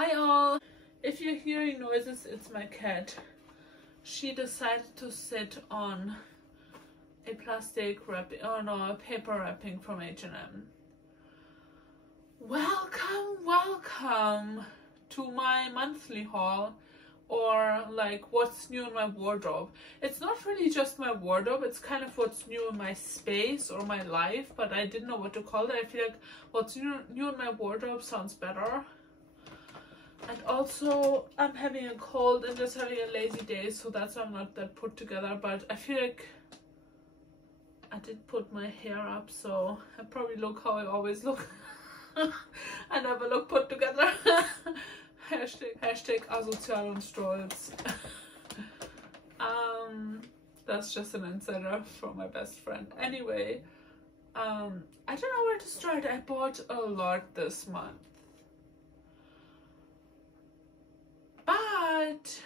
Hi all! If you're hearing noises, it's my cat. She decided to sit on a plastic wrapping, oh no, a paper wrapping from H&M. Welcome to my monthly haul, or like what's new in my wardrobe. It's not really just my wardrobe, it's kind of what's new in my space or my life, but I didn't know what to call it. I feel like what's new in my wardrobe sounds better. And also, I'm having a cold and just having a lazy day, so that's why I'm not that put together. But I feel like I did put my hair up, so I probably look how I always look. I never look put together. Hashtag asozial und stolz. That's just an insider from my best friend. Anyway, I don't know where to start. I bought a lot this month. But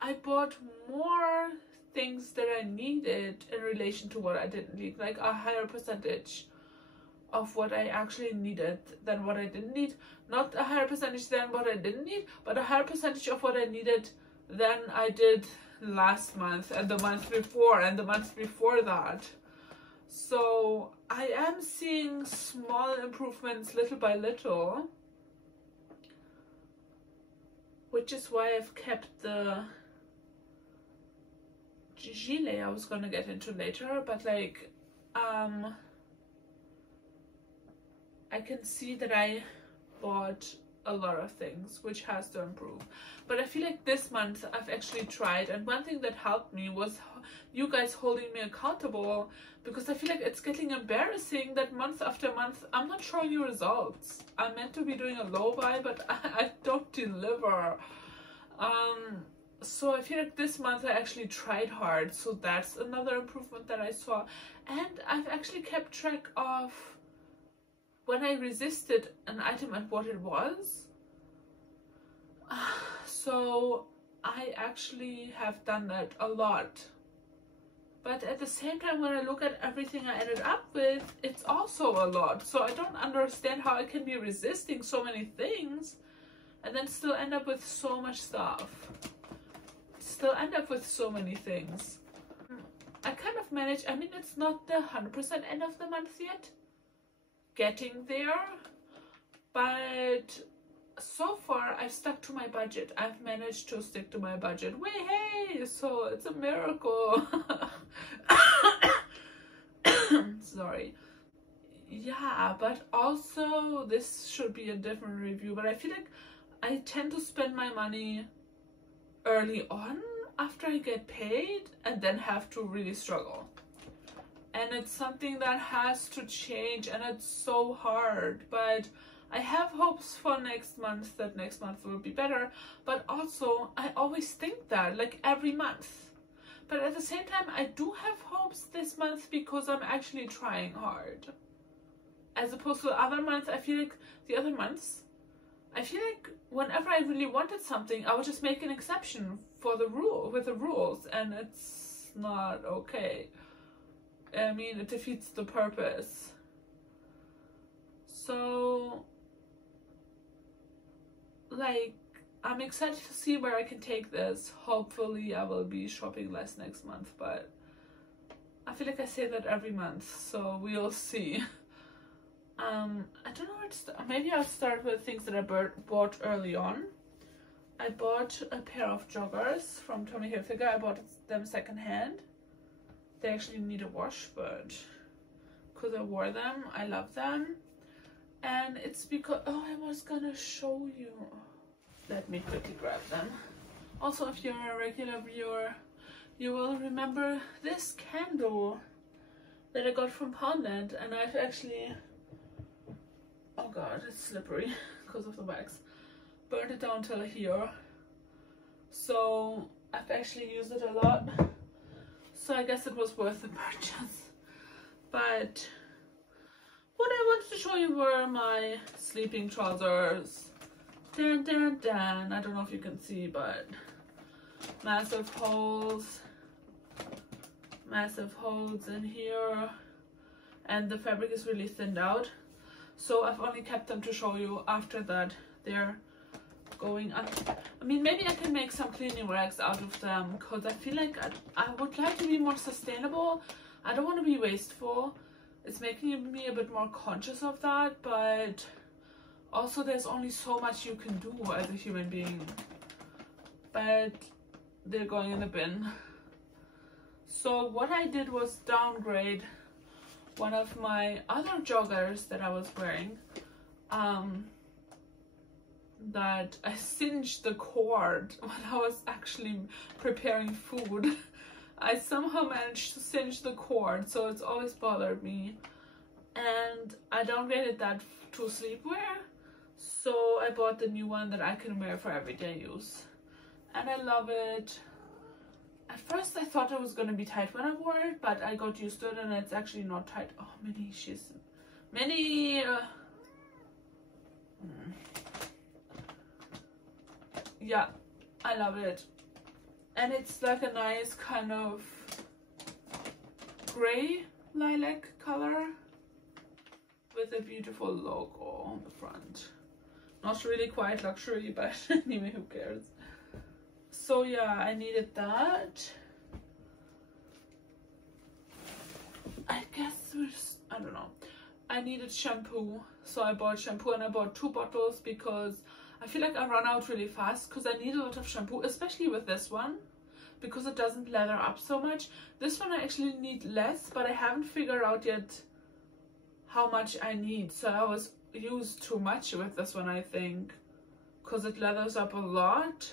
I bought more things that I needed in relation to what I didn't need, like a higher percentage of what I actually needed than what I didn't need. Not a higher percentage than what I didn't need, but a higher percentage of what I needed than I did last month and the month before and the month before that. So I am seeing small improvements little by little, which is why I've kept the gilet I was gonna get into later, but like I can see that I bought a lot of things, which has to improve. But I feel like this month I've actually tried, and one thing that helped me was you guys holding me accountable, because I feel like it's getting embarrassing that month after month I'm not showing you results. I'm meant to be doing a low buy, but I don't deliver. So I feel like this month I actually tried hard, so that's another improvement that I saw. And I've actually kept track of when I resisted an item and what it was. So I actually have done that a lot. But at the same time, when I look at everything I ended up with, it's also a lot. So I don't understand how I can be resisting so many things and then still end up with so much stuff. Still end up with so many things. I kind of managed, I mean, it's not the 100% end of the month yet. Getting there. But so far, I've stuck to my budget. I've managed to stick to my budget. Way, hey! So it's a miracle. Sorry. Yeah, but also this should be a different review. But I feel like I tend to spend my money early on after I get paid and then have to really struggle. And it's something that has to change, and it's so hard. But I have hopes for next month, that next month will be better. But also, I always think that, like every month. But at the same time, I do have hopes this month because I'm actually trying hard. As opposed to the other months, I feel like the other months, I feel like whenever I really wanted something, I would just make an exception for the rule, with the rules, and it's not okay. I mean, it defeats the purpose. So, like, I'm excited to see where I can take this. Hopefully I will be shopping less next month, but I feel like I say that every month, so we'll see. I don't know where to start. Maybe I'll start with things that I bought early on. I bought a pair of joggers from Tommy Hilfiger. I bought them secondhand. They actually need a wash, but because I wore them, I love them. And it's because, oh, I was gonna show you. Let me quickly grab them. Also, if you're a regular viewer, you will remember this candle that I got from Poundland, and I've actually, oh god, it's slippery because of the wax, burned it down till here. So I've actually used it a lot. So I guess it was worth the purchase. But what I wanted to show you were my sleeping trousers. Dun, dun, dun. I don't know if you can see, but massive holes in here, and the fabric is really thinned out. So I've only kept them to show you. After that, they're going. I mean, maybe I can make some cleaning rags out of them, because I feel like I would like to be more sustainable. I don't want to be wasteful. It's making me a bit more conscious of that, but also there's only so much you can do as a human being. But they're going in the bin. So what I did was downgrade one of my other joggers that I was wearing, that I singed the cord when I was actually preparing food. I somehow managed to singe the cord, so it's always bothered me. And I downgraded that to sleepwear, so I bought the new one that I can wear for everyday use. And I love it. At first I thought it was going to be tight when I wore it, but I got used to it and it's actually not tight. Oh, yeah, I love it. And it's like a nice kind of gray lilac color with a beautiful logo on the front. Not really quite luxury, but anyway, who cares? So yeah, I needed that. I guess I don't know. I needed shampoo, so I bought shampoo, and I bought 2 bottles because I feel like I run out really fast, because I need a lot of shampoo, especially with this one, because it doesn't lather up so much. This one I actually need less, but I haven't figured out yet how much I need. So I was used too much with this one, I think, because it lathers up a lot.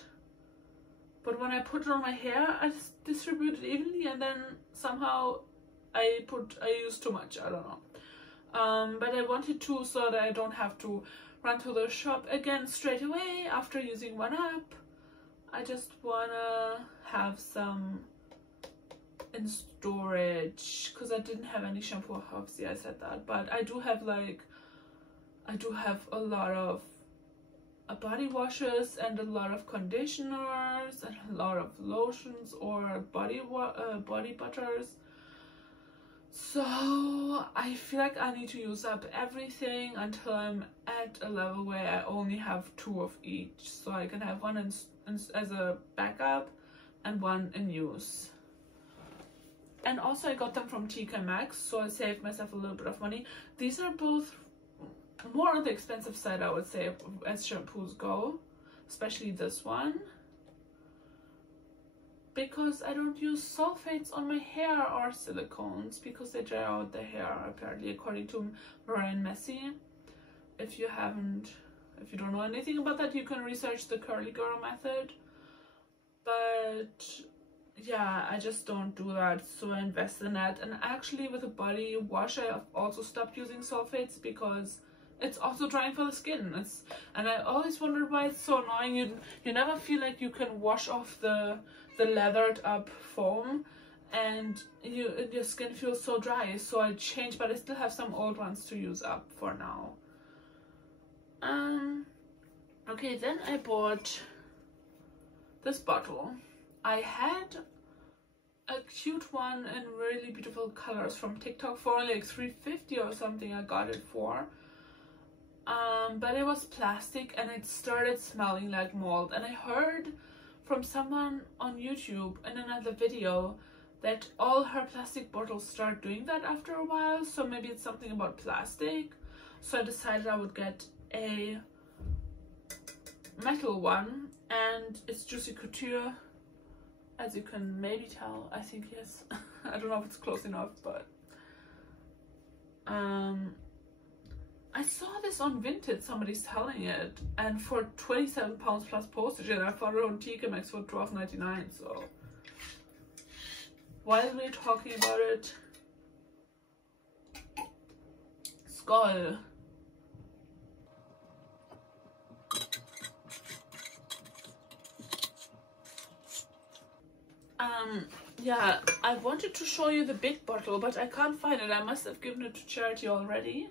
But when I put it on my hair, I just distribute it evenly, and then somehow I use too much. I don't know. But I wanted to, so that I don't have to run to the shop again straight away after using one up. I just wanna have some in storage, because I didn't have any shampoo. Obviously I said that, but I do have a lot of body washes and a lot of conditioners and a lot of lotions or body butters. So I feel like I need to use up everything until I'm at a level where I only have 2 of each, so I can have one as a backup and one in use. And also I got them from TK Maxx, so I saved myself a little bit of money. These are both more on the expensive side, I would say, as shampoos go, especially this one, because I don't use sulfates on my hair or silicones, because they dry out the hair, apparently, according to Marianne Messi. If you don't know anything about that, you can research the curly girl method. But yeah, I just don't do that, so I invest in that. And actually with a body wash, I also stopped using sulfates, because it's also drying for the skin. And I always wondered why it's so annoying. You never feel like you can wash off the lathered up foam, and your skin feels so dry. So I changed, but I still have some old ones to use up for now. Okay, then I bought this bottle. I had a cute one in really beautiful colors from TikTok for only like $3.50 or something. I got it for. But it was plastic and it started smelling like mold, and I heard from someone on YouTube in another video that all her plastic bottles start doing that after a while, so maybe it's something about plastic. So I decided I would get a metal one, and it's Juicy Couture, as you can maybe tell. I think yes. I don't know if it's close enough, but I saw this on Vinted, somebody selling it, and for £27 plus postage, and I found it on TK Maxx for $12.99. So while we're talking about it, Skull. Yeah, I wanted to show you the big bottle, but I can't find it. I must have given it to charity already.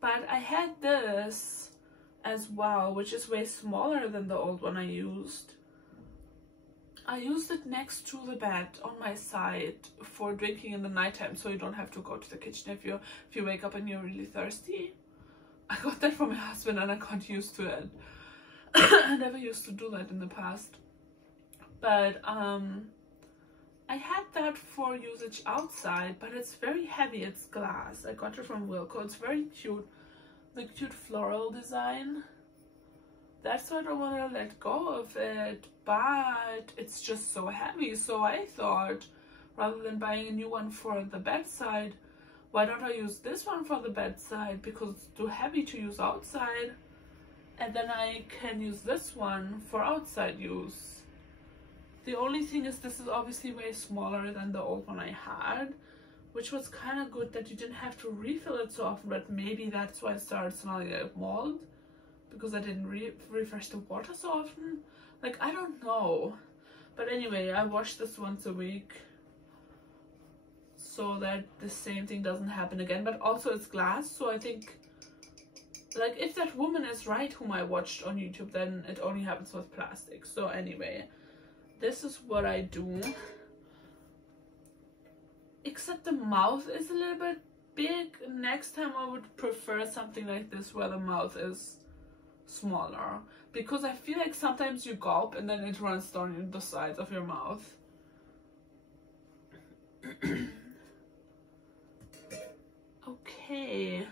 But I had this as well, which is way smaller than the old one I used. I used it next to the bed on my side for drinking in the nighttime, so you don't have to go to the kitchen if you wake up and you're really thirsty. I got that from my husband and I got used to it. I never used to do that in the past. But I had that for usage outside, but it's very heavy. It's glass. I got it from Wilko. It's very cute. The cute floral design. That's why I don't want to let go of it, but it's just so heavy. So I thought, rather than buying a new one for the bedside, why don't I use this one for the bedside, because it's too heavy to use outside, and then I can use this one for outside use. The only thing is, this is obviously way smaller than the old one I had, which was kind of good that you didn't have to refill it so often, but maybe that's why it started smelling like mold, because I didn't refresh the water so often. Like, I don't know. But anyway, I wash this once a week so that the same thing doesn't happen again. But also it's glass, so I think, like, if that woman is right whom I watched on YouTube, then it only happens with plastic. So anyway, this is what I do. Except the mouth is a little bit big. Next time I would prefer something like this where the mouth is smaller, because I feel like sometimes you gulp and then it runs down the sides of your mouth. Okay,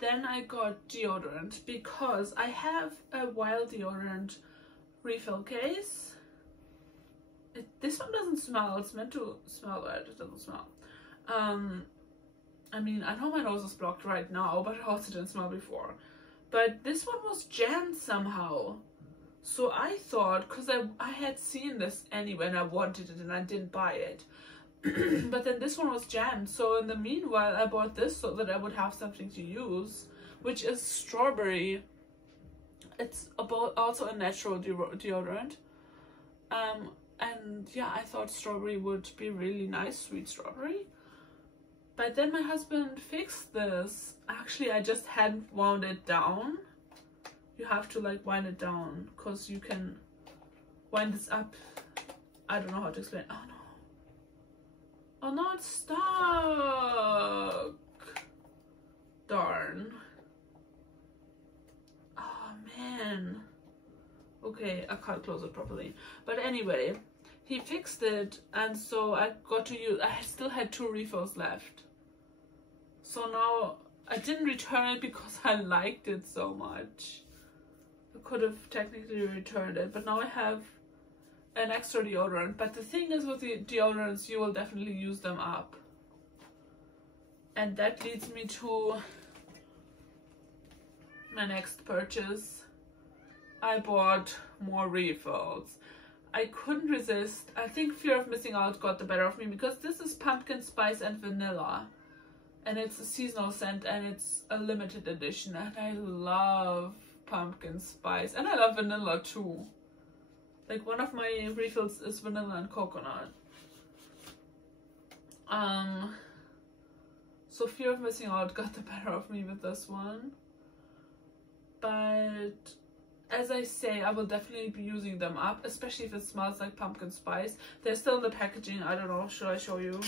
then I got deodorant, because I have a Wild deodorant refill case. This one doesn't smell. It's meant to smell, but it doesn't smell. I mean, I know my nose is blocked right now, but it also didn't smell before. But this one was jammed somehow. So I thought, because I had seen this anyway and I wanted it and I didn't buy it. But then this one was jammed. So in the meanwhile, I bought this so that I would have something to use, which is strawberry. It's also a natural deodorant. And yeah, I thought strawberry would be really nice, sweet strawberry. But then my husband fixed this. Actually, I just hadn't wound it down. You have to like wind it down, because you can wind this up. I don't know how to explain. Oh no. Oh no, it's stuck. Darn. Oh man. Okay, I can't close it properly. But anyway, he fixed it, and so I got to use, I still had 2 refills left. So now I didn't return it because I liked it so much. I could have technically returned it, but now I have an extra deodorant. But the thing is, with the deodorants, you will definitely use them up. And that leads me to my next purchase. I bought more refills. I couldn't resist. I think fear of missing out got the better of me, because this is pumpkin spice and vanilla. And it's a seasonal scent, and it's a limited edition. And I love pumpkin spice. And I love vanilla too. Like, one of my refills is vanilla and coconut. So fear of missing out got the better of me with this one. But as I say, I will definitely be using them up, especially if it smells like pumpkin spice. They're still in the packaging. I don't know, should I show you?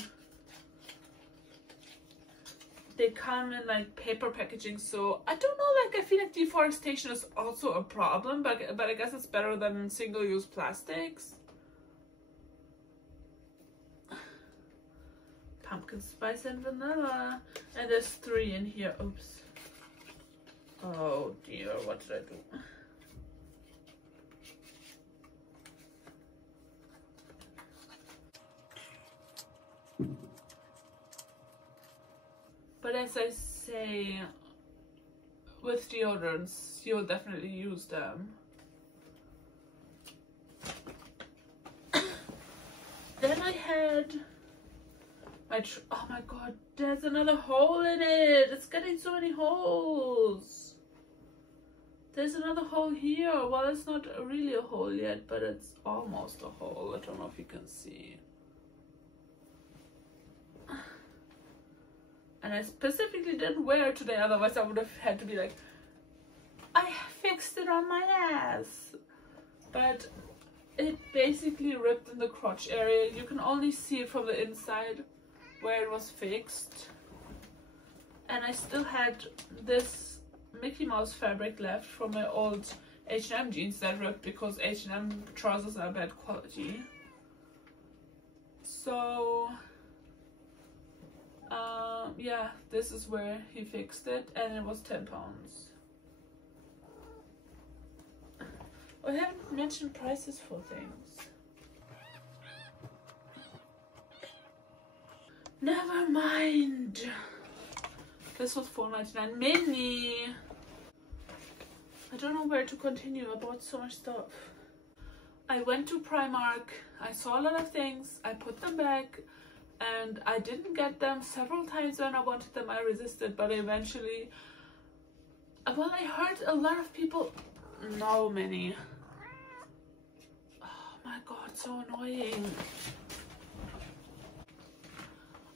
They come in like paper packaging, so I don't know, like, I feel like deforestation is also a problem, but I guess it's better than single-use plastics. Pumpkin spice and vanilla. And there's 3 in here. Oops. Oh dear, what did I do? But as I say, with deodorants, you'll definitely use them. Then I had my, oh my god, there's another hole in it. It's getting so many holes. There's another hole here. Well, it's not really a hole yet, but it's almost a hole. I don't know if you can see. And I specifically didn't wear it today, otherwise I would have had to be like, I fixed it on my ass. But it basically ripped in the crotch area. You can only see it from the inside where it was fixed. And I still had this Mickey Mouse fabric left from my old H&M jeans that ripped because H&M trousers are bad quality. So yeah, this is where he fixed it, and it was £10. I haven't mentioned prices for things. Never mind. This was $4.99. Mini. I don't know where to continue. I bought so much stuff. I went to Primark. I saw a lot of things. I put them back, and I didn't get them. Several times when I wanted them, I resisted, but eventually, well, I heard a lot of people. No, Minnie. Oh my god, so annoying.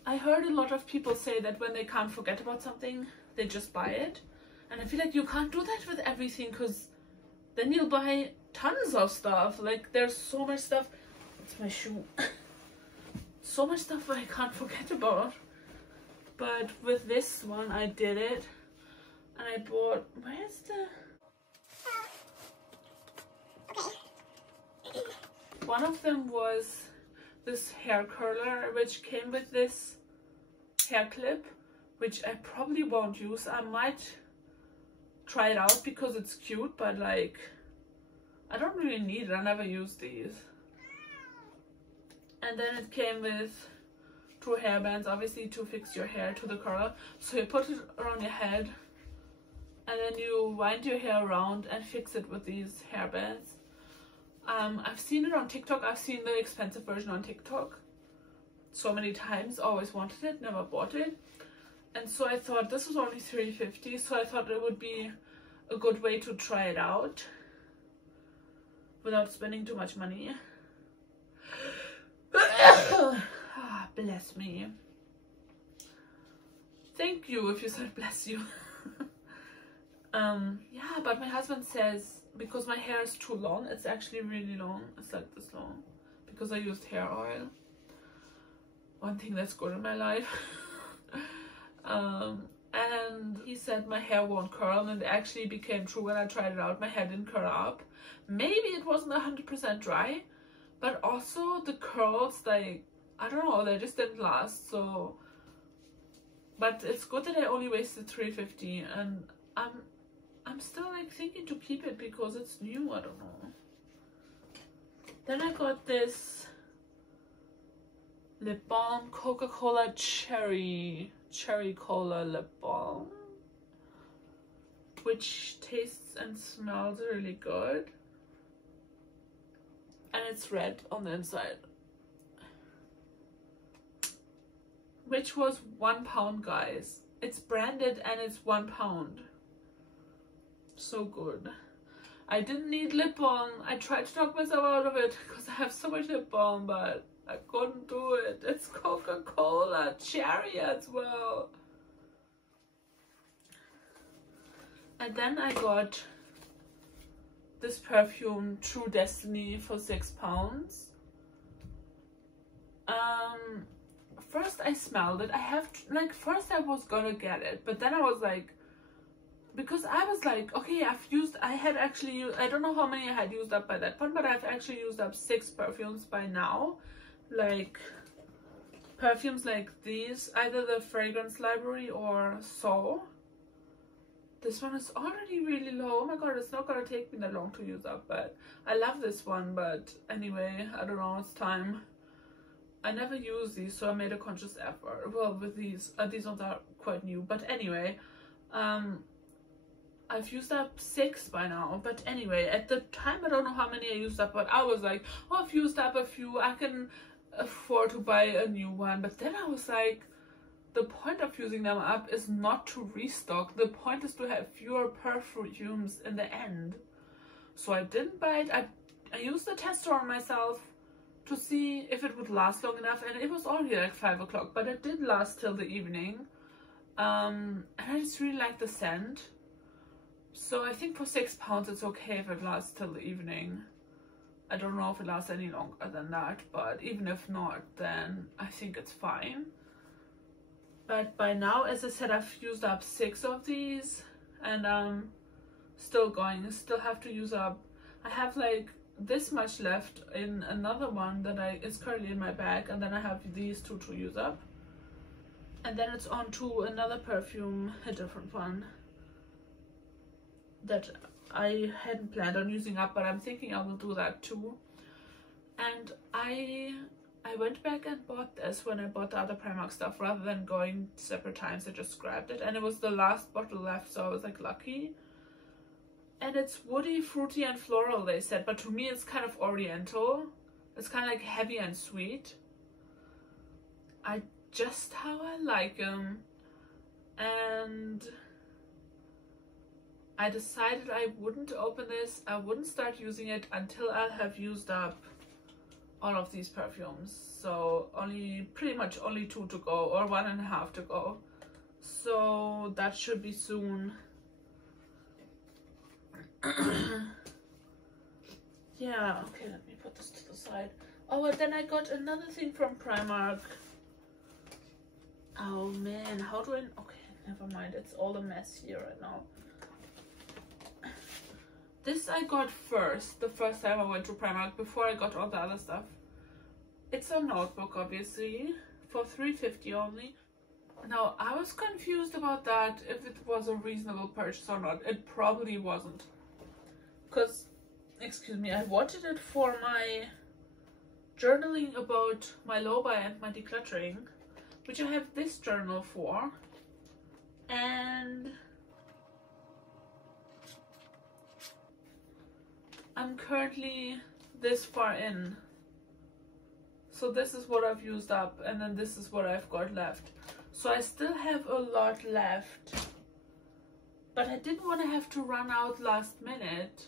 I heard a lot of people say that when they can't forget about something, they just buy it. And I feel like you can't do that with everything, because then you'll buy tons of stuff. Like, there's so much stuff. It's my shoe. So much stuff I can't forget about. But with this one, I did it. And I bought, where's the... One of them was this hair curler, which came with this hair clip, which I probably won't use. I might try it out because it's cute, but like, I don't really need it. I never use these. And then it came with 2 hairbands, obviously to fix your hair to the curl. So you put it around your head, and then you wind your hair around and fix it with these hairbands. I've seen it on TikTok. I've seen the expensive version on TikTok so many times. Always wanted it, never bought it. And so I thought this was only $3.50, so I thought it would be a good way to try it out without spending too much money. Ah, bless me. Thank you if you said bless you. Yeah, but my husband says, because my hair is too long, it's actually really long, it's like this long, because I used hair oil. One thing that's good in my life. And he said my hair won't curl, and it actually became true when I tried it out. My hair didn't curl up. Maybe it wasn't 100% dry, but also the curls, like, I don't know, they just didn't last. So, but it's good that I only wasted $3.50, and I'm still like thinking to keep it because it's new. I don't know. Then I got this lip balm, Coca-Cola cherry cola lip balm, which tastes and smells really good, and it's red on the inside, which was £1, guys. It's branded and it's £1. So good. I didn't need lip balm. I tried to talk myself out of it because I have so much lip balm, but I couldn't do it. It's Coca-Cola cherry as well. And then I got this perfume, True Destiny, for £6. First I smelled it. First I was gonna get it, but then I was like, because I was like, okay, I had actually, I don't know how many I had used up by that point, but I've actually used up 6 perfumes by now. Like, perfumes like these, either the Fragrance Library or So. This one is already really low. Oh my god, it's not gonna take me that long to use up, but I love this one. But anyway, I don't know, it's time. I never use these, so I made a conscious effort. Well, with these ones are quite new, but anyway, I've used up 6 by now. But anyway, at the time I don't know how many I used up, but I was like, oh, I've used up a few, I can afford to buy a new one. But then I was like, the point of using them up is not to restock. The point is to have fewer perfumes in the end. So I didn't buy it. I used the tester on myself to see if it would last long enough, and it was already like 5 o'clock, but it did last till the evening. And I just really like the scent. So I think for £6 it's okay if it lasts till the evening. I don't know if it lasts any longer than that, but even if not, then I think it's fine. But by now, as I said, I've used up 6 of these, and still going, still have to use up. I have like this much left in another one that is currently in my bag, and then I have these two to use up. And then it's on to another perfume, a different one that I hadn't planned on using up, but I'm thinking I will do that too. And I went back and bought this when I bought the other Primark stuff, rather than going separate times. I just grabbed it, and it was the last bottle left, so I was like lucky. And it's woody, fruity and floral, they said, but to me it's kind of oriental. It's kind of like heavy and sweet. Just how I like them. And I decided I wouldn't open this, I wouldn't start using it until I have used up all of these perfumes. So pretty much only 2 to go, or 1.5 to go. So that should be soon. Yeah, okay, let me put this to the side. Oh, and then I got another thing from Primark. Oh man, how do I... Okay, never mind, it's all a mess here right now. This I got first, the first time I went to Primark, before I got all the other stuff. It's a notebook, obviously, for $3.50 only. Now, I was confused about that, if it was a reasonable purchase or not. It probably wasn't. Because, excuse me, I wanted it for my journaling about my low-buy and my decluttering, which I have this journal for. And I'm currently this far in. So this is what I've used up, and then this is what I've got left. So I still have a lot left, but I didn't want to have to run out last minute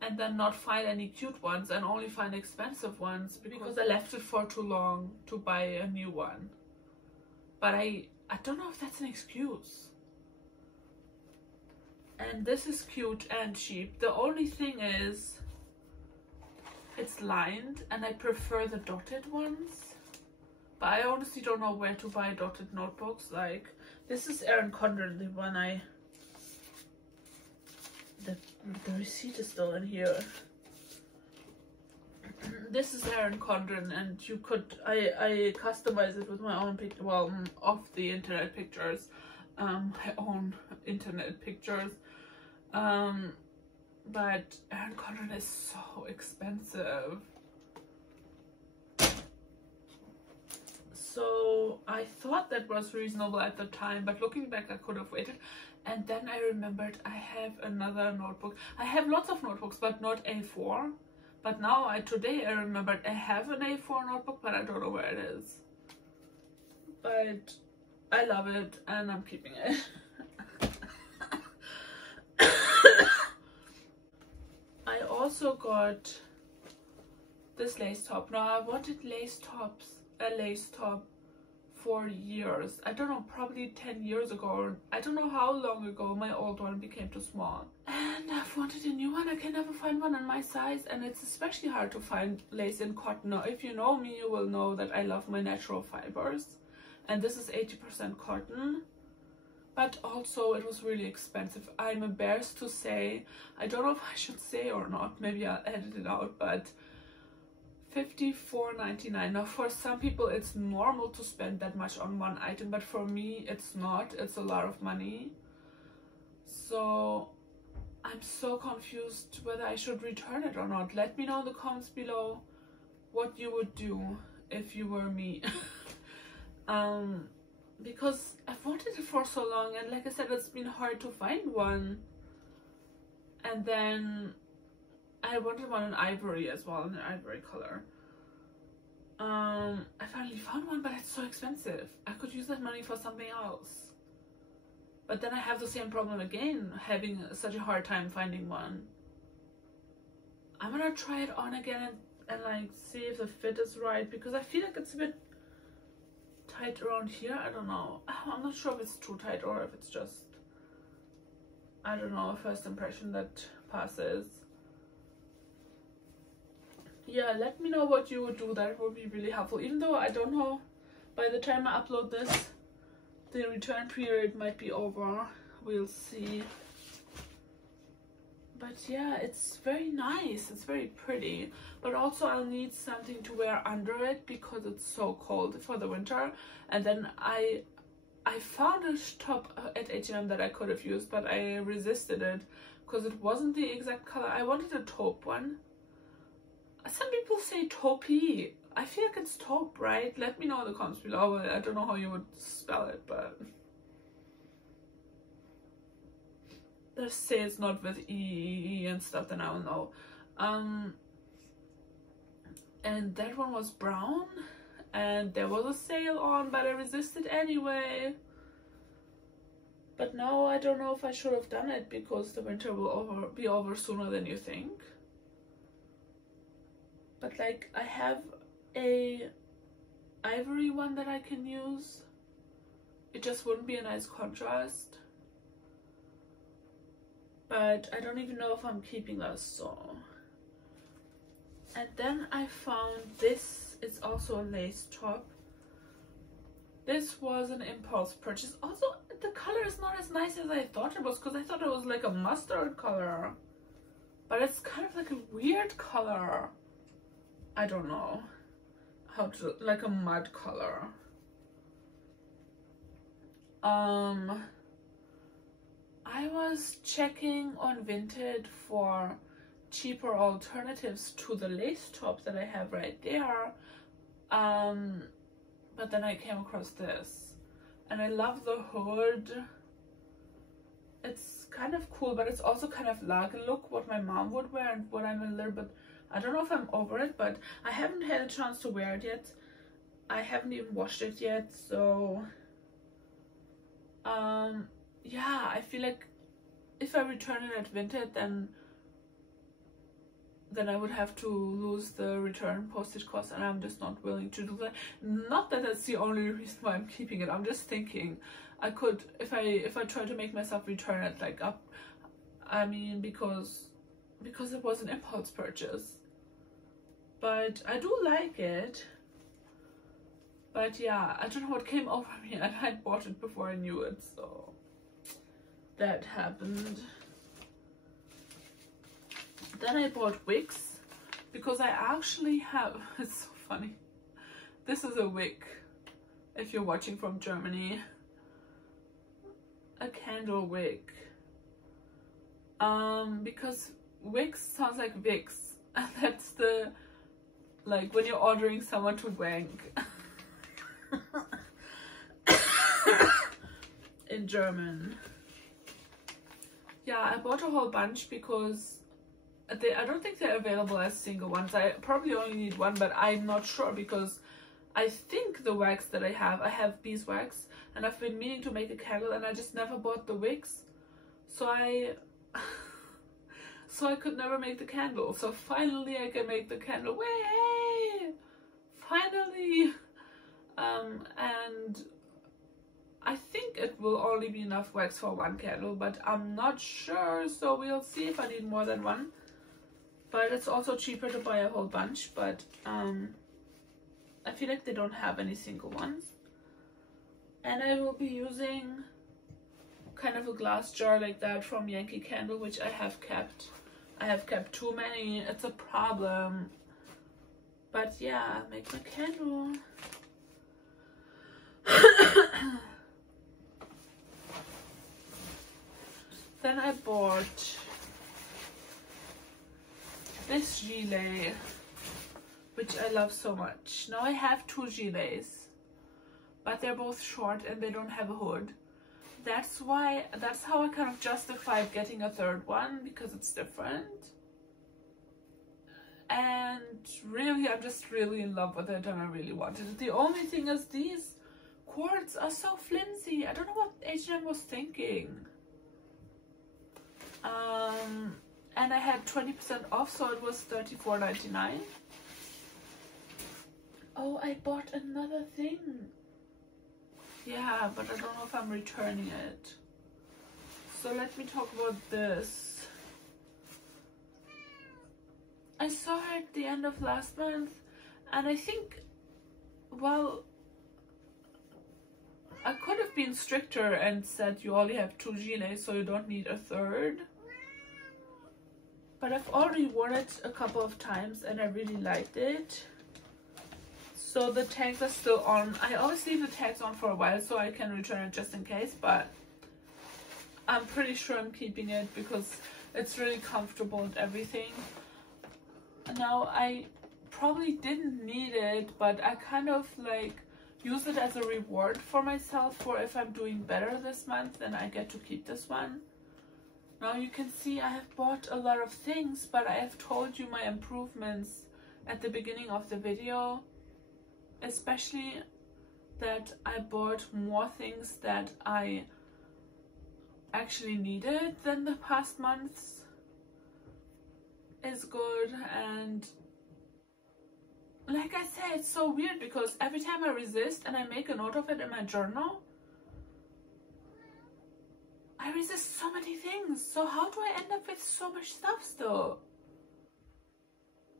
and then not find any cute ones and only find expensive ones, because I left it for too long to buy a new one. But I don't know if that's an excuse. And this is cute and cheap. The only thing is it's lined, and I prefer the dotted ones. But I honestly don't know where to buy dotted notebooks. Like, this is Erin Condren, the one the receipt is still in here. This is Erin Condren, and you could, I customize it with my own picture, well, off the internet pictures, my own internet pictures. But Erin Condren is so expensive. So I thought that was reasonable at the time, but looking back I could have waited. And then I remembered I have another notebook. I have lots of notebooks, but not A4. But now today I remembered I have an A4 notebook, but I don't know where it is. But I love it and I'm keeping it. I also got this lace top. Now I wanted a lace top for years. I don't know, probably 10 years ago. I don't know how long ago my old one became too small. And I've wanted a new one. I can never find one in my size, and it's especially hard to find lace in cotton. Now, if you know me, you will know that I love my natural fibers. And this is 80% cotton. But also it was really expensive. I'm embarrassed to say, I don't know if I should say or not, maybe I'll edit it out, but $54.99. Now for some people it's normal to spend that much on one item, but for me it's not. It's a lot of money. So I'm so confused whether I should return it or not. Let me know in the comments below what you would do if you were me. Because I've wanted it for so long, and like I said, it's been hard to find one. And then I wanted one in ivory as well, in an ivory color. I finally found one, but it's so expensive. I could use that money for something else. But then I have the same problem again, having such a hard time finding one. I'm gonna try it on again and like see if the fit is right, because I feel like it's a bit tight around here. I don't know. I'm not sure if it's too tight or if it's just, I don't know, a first impression that passes. Yeah, let me know what you would do. That would be really helpful. Even though I don't know, by the time I upload this, the return period might be over. We'll see. But yeah, it's very nice, it's very pretty, but also I'll need something to wear under it because it's so cold for the winter. And then I found a top at H&M that I could have used, but I resisted it because it wasn't the exact color. I wanted a taupe one. Some people say taupey. I feel like it's taupe, right? Let me know in the comments below. I don't know how you would spell it, but let's say it's not with E and stuff, then I will know. And that one was brown, and there was a sale on, but I resisted anyway. But now I don't know if I should have done it because the winter will be over sooner than you think. But like, I have a ivory one that I can use. It just wouldn't be a nice contrast. But I don't even know if I'm keeping those, so. And then I found this. It's also a lace top. This was an impulse purchase. Also, the color is not as nice as I thought it was, because I thought it was like a mustard color. But it's kind of like a weird color. I don't know how to, like a mud color. I was checking on Vinted for cheaper alternatives to the lace top that I have right there. But then I came across this, and I love the hood. It's kind of cool, but it's also kind of like a look what my mom would wear and what I'm a little bit, I don't know if I'm over it, but I haven't had a chance to wear it yet. I haven't even washed it yet, so yeah, I feel like if I return it at Vinted, then I would have to lose the return postage cost, and I'm just not willing to do that. Not that that's the only reason why I'm keeping it. I'm just thinking I could, if I try to make myself return it, like up, I mean, because it was an impulse purchase. But I do like it. But yeah, I don't know what came over me, and I bought it before I knew it, so that happened. Then I bought wigs because I actually have, it's so funny. This is a wig, if you're watching from Germany. A candle wig. Because wigs sounds like Vicks. And that's the, like when you're ordering someone to wank. In German. Yeah, I bought a whole bunch because I don't think they're available as single ones. I probably only need one, but I'm not sure because I think the wax that I have beeswax, and I've been meaning to make a candle, and I just never bought the wicks, so I could never make the candle. So finally I can make the candle. Way! Finally! And I think it will only be enough wax for one candle, but I'm not sure, so we'll see if I need more than one. But it's also cheaper to buy a whole bunch, but I feel like they don't have any single ones. And I will be using kind of a glass jar like that from Yankee Candle, which I have kept. I have kept too many, it's a problem. But yeah, make my candle. Then I bought this gilet, which I love so much. Now I have two gilets, but they're both short and they don't have a hood. That's how I kind of justified getting a third one, because it's different. And really, I'm just really in love with it, and I really wanted it. The only thing is these cords are so flimsy. I don't know what H&M was thinking. And I had 20% off, so it was $34.99. Oh, I bought another thing. Yeah, but I don't know if I'm returning it. So let me talk about this. I saw her at the end of last month, and I think, well, I could have been stricter and said you only have two gilets, so you don't need a third. but I've already worn it a couple of times and I really liked it. So the tags are still on. I always leave the tags on for a while so I can return it just in case, but I'm pretty sure I'm keeping it because it's really comfortable and everything. Now, I probably didn't need it, but I kind of like use it as a reward for myself for if I'm doing better this month, then I get to keep this one. Now you can see I have bought a lot of things, but I have told you my improvements at the beginning of the video, especially that I bought more things that I actually needed than the past months is good. And like I said, it's so weird because every time I resist and I make a note of it in my journal, I resist so many things. So how do I end up with so much stuff still?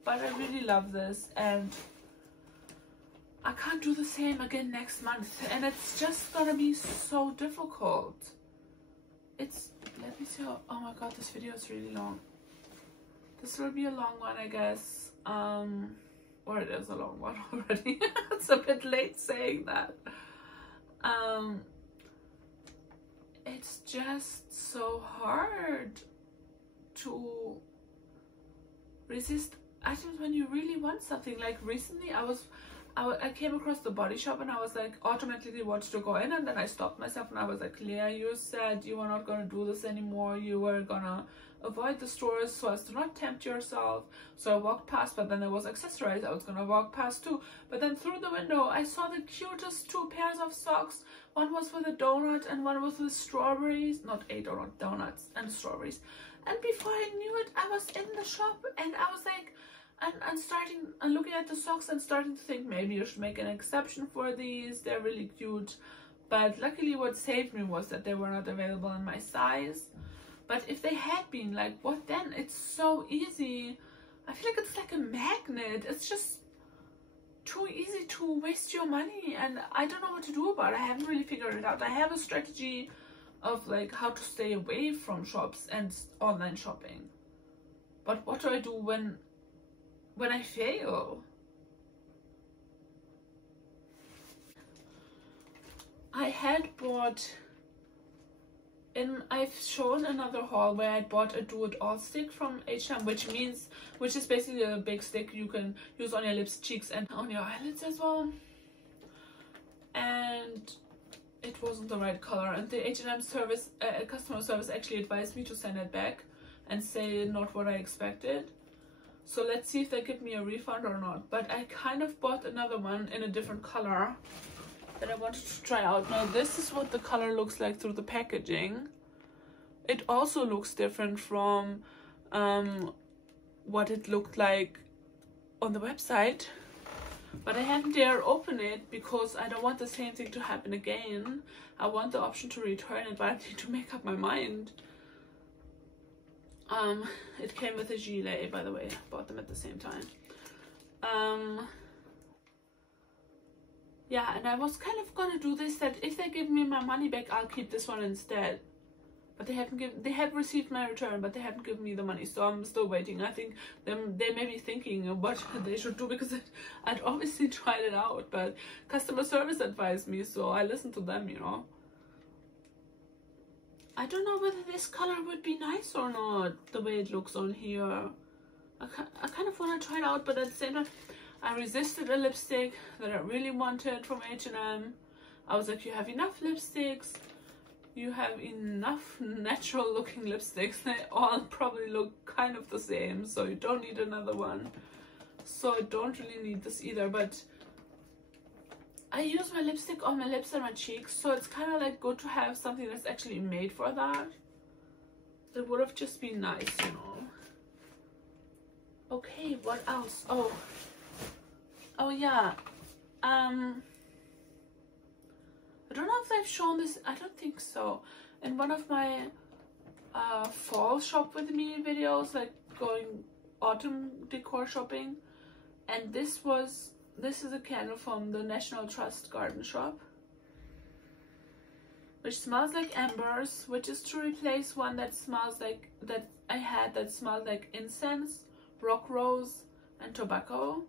But I really love this and I can't do the same again next month, and it's just gonna be so difficult. It's, let me see, oh my god, this video is really long. This will be a long one, I guess. Or it is a long one already. It's a bit late saying that. It's just so hard to resist items when you really want something. Like recently I came across the Body Shop and I was like automatically wanted to go in, and then I stopped myself and I was like, Leah, you said you were not gonna do this anymore. You were gonna avoid the stores so as to not tempt yourself. So I walked past, but then there was accessories I was gonna walk past too. But then through the window I saw the cutest 2 pairs of socks. One was with a donut and one was with strawberries. Not a donut, donuts and strawberries. And before I knew it, I was in the shop and I was like, and looking at the socks and starting to think maybe you should make an exception for these. They're really cute. But luckily what saved me was that they were not available in my size. But if they had been, like, what then? It's so easy. I feel like it's like a magnet. It's just too easy to waste your money, and I don't know what to do about it. I haven't really figured it out. I have a strategy of like how to stay away from shops and online shopping. But what do I do when I fail? I had bought, and I've shown another haul where I bought a Do It All stick from H&M, which is basically a big stick you can use on your lips, cheeks and on your eyelids as well. And it wasn't the right color, and the H&M service customer service actually advised me to send it back and say not what I expected. So let's see if they give me a refund or not. But I kind of bought another one in a different color that I wanted to try out. Now this is what the color looks like through the packaging. It also looks different from what it looked like on the website, but I haven't dared open it because I don't want the same thing to happen again. I want the option to return it, but I need to make up my mind. It came with a gilet, by the way. I bought them at the same time. Yeah, and I was kind of gonna do this, that if they give me my money back, I'll keep this one instead. But they have received my return, but they haven't given me the money, so I'm still waiting. I think they may be thinking of what they should do, because I'd obviously tried it out, but customer service advised me, so I listened to them, you know. I don't know whether this color would be nice or not, the way it looks on here. I kind of want to try it out, but at the same time, I resisted a lipstick that I really wanted from H&M. I was like, you have enough lipsticks. You have enough natural looking lipsticks. They all probably look kind of the same, so you don't need another one. So I don't really need this either, but I use my lipstick on my lips and my cheeks, so it's kind of like good to have something that's actually made for that. It would have just been nice, you know. Okay, what else? Oh yeah. I don't know if I've shown this. I don't think so. In one of my fall shop with me videos, like going autumn decor shopping, and this is a candle from the National Trust Garden Shop, which smells like embers, which is to replace one that smells like, that I had that smelled like incense, rock rose, and tobacco.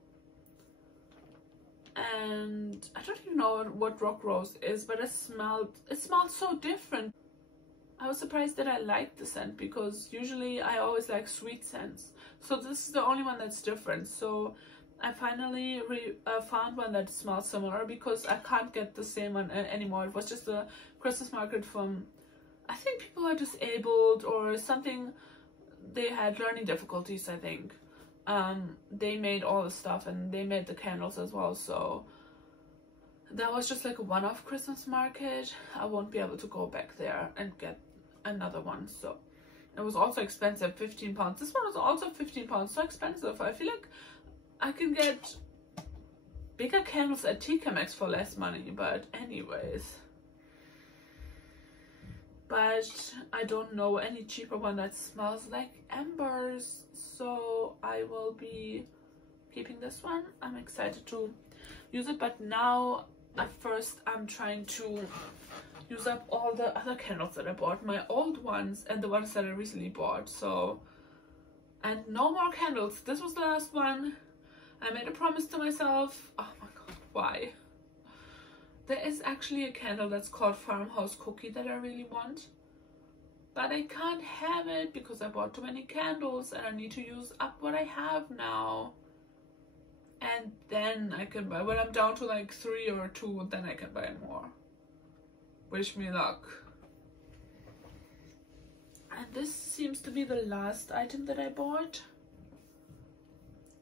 And I don't even know what rock rose is, but it smelled so different. I was surprised that I liked the scent, because usually I always like sweet scents. So this is the only one that's different. So I finally found one that smells similar, because I can't get the same one anymore. It was just a Christmas market from, I think people are disabled or something. They had learning difficulties, I think. They made all the stuff and they made the candles as well. So that was just like a one-off Christmas market. I won't be able to go back there and get another one. So it was also expensive, £15. This one was also £15, so expensive. I feel like I can get bigger candles at TK Maxx for less money, but anyways. But I don't know any cheaper one that smells like embers, so I will be keeping this one. I'm excited to use it, but now at first I'm trying to use up all the other candles that I bought, my old ones and the ones that I recently bought. So, and no more candles. This was the last one. I made a promise to myself. Oh my god, why? There is actually a candle that's called Farmhouse Cookie that I really want, but I can't have it because I bought too many candles and I need to use up what I have now. And then I can buy, when I'm down to like 3 or 2, then I can buy more. Wish me luck. And this seems to be the last item that I bought,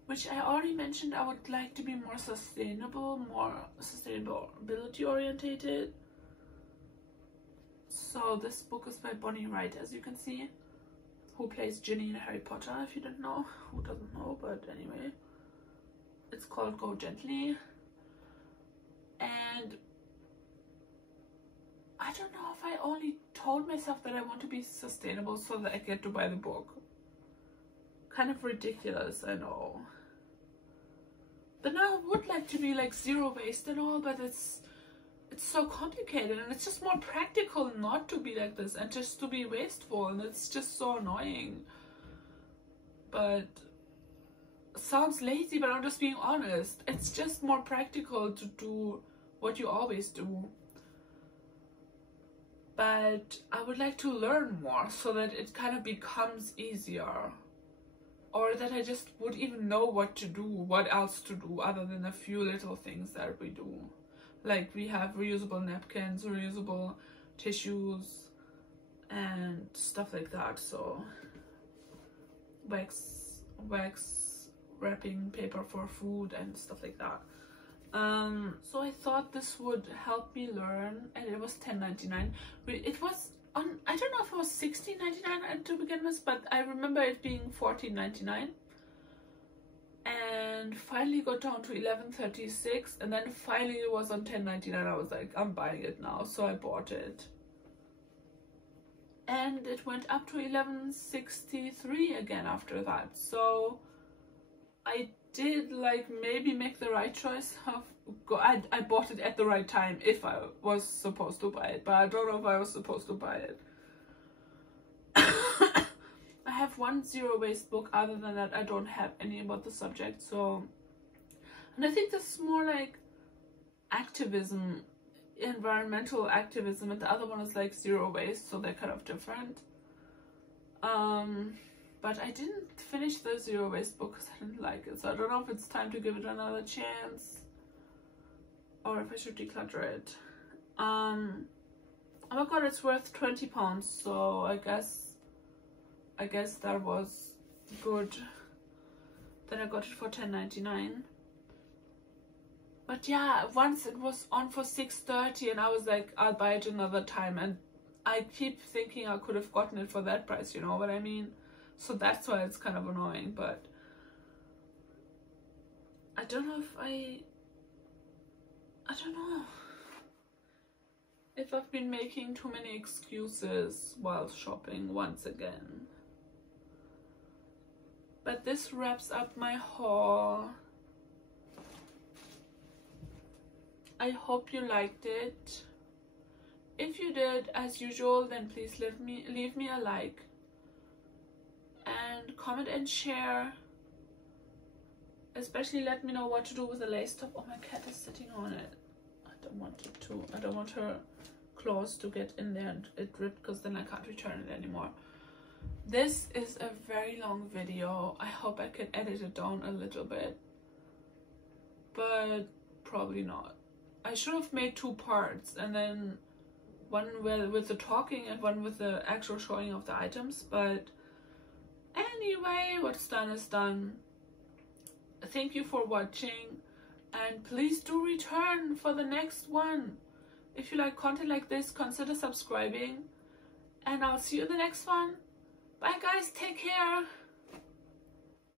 which I already mentioned. I would like to be more sustainable, more sustainability orientated. So this book is by Bonnie Wright, as you can see, who plays Ginny in Harry Potter, if you didn't know. Who doesn't know, but anyway. It's called Go Gently. And I don't know if I only told myself that I want to be sustainable so that I get to buy the book. Kind of ridiculous, I know. But now I would like to be like zero waste and all, but it's so complicated, and it's just more practical not to be like this and just to be wasteful, and it's just so annoying. But sounds lazy, but I'm just being honest. It's just more practical to do what you always do. But I would like to learn more so that it kind of becomes easier, or that I just would even know what to do, what else to do other than a few little things that we do. Like we have reusable napkins, reusable tissues and stuff like that. So wax wrapping paper for food and stuff like that. So I thought this would help me learn, and it was $10.99. It was on, I don't know if it was $16.99 to begin with, but I remember it being $14.99. And finally got down to $11.36, and then finally it was on $10.99. I was like, I'm buying it now, so I bought it. And it went up to $11.63 again after that. So I did like maybe make the right choice of I bought it at the right time if I was supposed to buy it, but I don't know if I was supposed to buy it. I have one zero waste book. Other than that, I don't have any about the subject. So, and I think this is more like activism, environmental activism, and the other one is like zero waste, so they're kind of different. But I didn't finish the zero waste book because I didn't like it, so I don't know if it's time to give it another chance or if I should declutter it. Oh my god, it's worth £20, so I guess that was good that I got it for $10.99. But yeah, once it was on for $6.30 and I was like, I'll buy it another time, and I keep thinking I could have gotten it for that price, you know what I mean? So that's why it's kind of annoying. But I don't know if I don't know if I've been making too many excuses while shopping once again. But this wraps up my haul. I hope you liked it. If you did, as usual, then please leave me a like. comment and share. Especially let me know what to do with the lace top. Oh, my cat is sitting on it. I don't want her claws to get in there and it ripped, because then I can't return it anymore. This is a very long video. I hope I can edit it down a little bit, but probably not. I should have made 2 parts, and then one with the talking and one with the actual showing of the items. But anyway, what's done is done. Thank you for watching, and please do return for the next one. If you like content like this, consider subscribing, and I'll see you in the next one. Bye guys, take care.